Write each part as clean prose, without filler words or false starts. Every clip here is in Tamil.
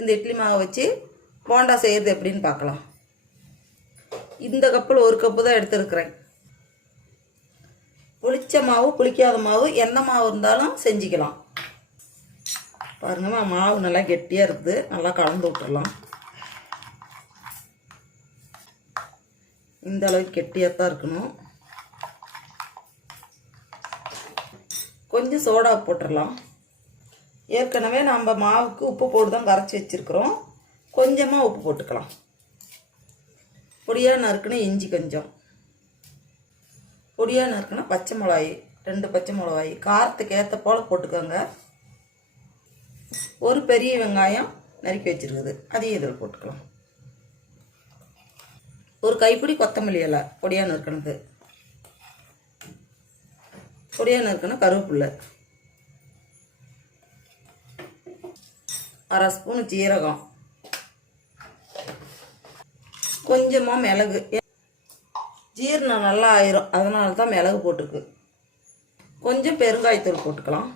இந்த இட்லி மாவை வச்சு போண்டா செய்கிறது எப்படின்னு பார்க்கலாம். இந்த கப்பில் 1 கப்பு தான் எடுத்துருக்குறேன். புளிச்ச மாவு புளிக்காத மாவு எந்த மாவு இருந்தாலும் செஞ்சுக்கலாம். பாருங்கம்மா, மாவு நல்லா கெட்டியாக இருக்குது. நல்லா கலந்து விட்டுடலாம். இந்த அளவுக்கு கெட்டியாக தான் இருக்கணும். கொஞ்சம் சோடா போட்டுடலாம். ஏற்கனவே நம்ம மாவுக்கு உப்பு போட்டு தான் கரைச்சி வச்சுருக்குறோம். கொஞ்சமாக உப்பு போட்டுக்கலாம். பொடியாக நறுக்குன இஞ்சி கொஞ்சம், பொடியாக நறுக்குன பச்சை மிளகாய் 2 பச்சை மிளகாய் காரத்துக்கு ஏற்ற போல் போட்டுக்கோங்க. ஒரு பெரிய வெங்காயம் நறுக்கி வச்சுருக்குது, அதையும் இதில் போட்டுக்கலாம். ஒரு கைப்பிடி கொத்தமல்லி இலை பொடியாக நறுக்கணுது, பொடியாக நறுக்கணும் கருவேப்பிலை, 1/2 ஸ்பூன் ஜீரகம், கொஞ்சமாக மிளகு. ஜீரணம் நல்லா ஆயிரும், அதனால தான் மிளகு போட்டுருக்கு. கொஞ்சம் பெருங்காயத்தூள் போட்டுக்கலாம்.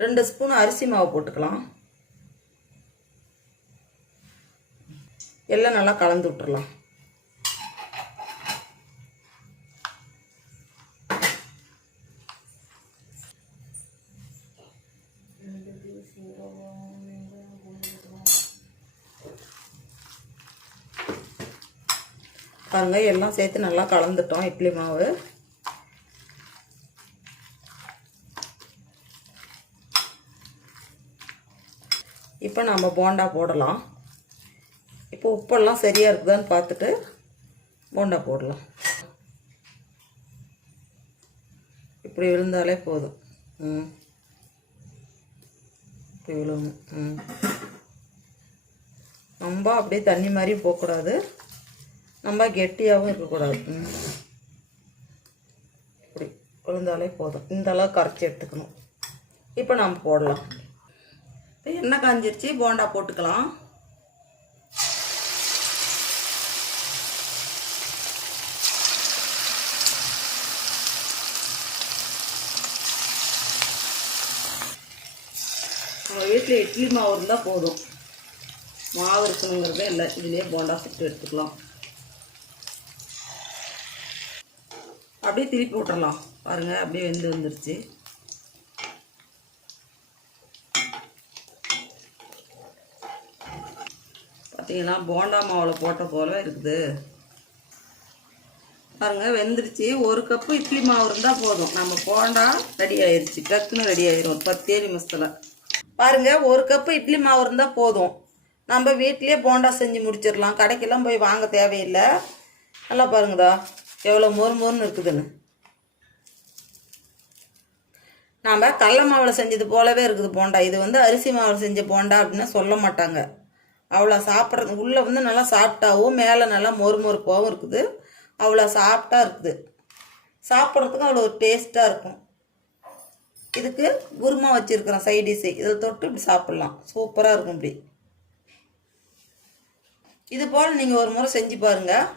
2 ஸ்பூன் அரிசி மாவு போட்டுக்கலாம். எல்லாம் நல்லா கலந்து விட்டுறலாம். பாருங்க, எல்லாம் சேர்த்து நல்லா கலந்துட்டோம் இட்லி மாவு. இப்போ நம்ம போண்டா போடலாம். இப்போ உப்பெல்லாம் சரியாக இருக்குதான்னு பார்த்துட்டு போண்டா போடலாம். இப்படி விழுந்தாலே போதும். இப்படி விழுவும். ரொம்ப அப்படியே தண்ணி மாதிரி போகக்கூடாது, ரொம்ப கெட்டியாகவும் இருக்கக்கூடாது. இப்படி விழுந்தாலே போதும். இந்த அளவு கரைச்சி எடுத்துக்கணும். இப்போ நம்ம போடலாம். இப்போ எண்ணெய் காஞ்சிருச்சு, போண்டா போட்டுக்கலாம். நம்ம வீட்டில் இட்லி மாவு இருந்தால் போதும், மாவு இருக்கணுங்கிறதே இல்லை. இதுலேயே போண்டா சுட்டு எடுத்துக்கலாம். அப்படியே திருப்பி விட்டுறலாம். பாருங்கள், அப்படியே வெந்து வந்துருச்சு. பார்த்தீங்கன்னா போண்டா மாவில் போட்ட போல இருக்குது. பாருங்கள், வெந்துருச்சு. 1 கப்பு இட்லி மாவு இருந்தால் போதும், நம்ம போண்டா ரெடி ஆயிடுச்சு. டக்குன்னு ரெடி ஆயிரும் ஒரு 10 நிமிஷத்தில். பாருங்கள், 1 கப்பு இட்லி மாவு இருந்தால் போதும், நம்ம வீட்லேயே போண்டா செஞ்சு முடிச்சிடலாம். கடைக்கெல்லாம் போய் வாங்க தேவையில்லை. நல்லா பாருங்கதா எவ்வளோ மொறுன்னு இருக்குதுன்னு. நாம் கடல மாவில் செஞ்சது போலவே இருக்குது போண்டா. இது வந்து அரிசி மாவில் செஞ்ச போண்டா அப்படின்னு சொல்ல மாட்டாங்க. அவ்வளோ சாப்பிட்றது உள்ளே வந்து நல்லா சாப்பிட்டாவும் மேலே நல்லா மொறுமொறுப்பாகவும் இருக்குது. அவ்வளோ சாப்பிட்டா இருக்குது. சாப்பிட்றதுக்கும் அவ்வளோ ஒரு டேஸ்ட்டாக இருக்கும். இதுக்கு குருமா வச்சுருக்கிறோம் சைடிஷு, இதில் தொட்டு இப்படி சாப்பிட்லாம். சூப்பராக இருக்கும். இப்படி இது போல் நீங்கள் ஒரு முறை செஞ்சு பாருங்கள்.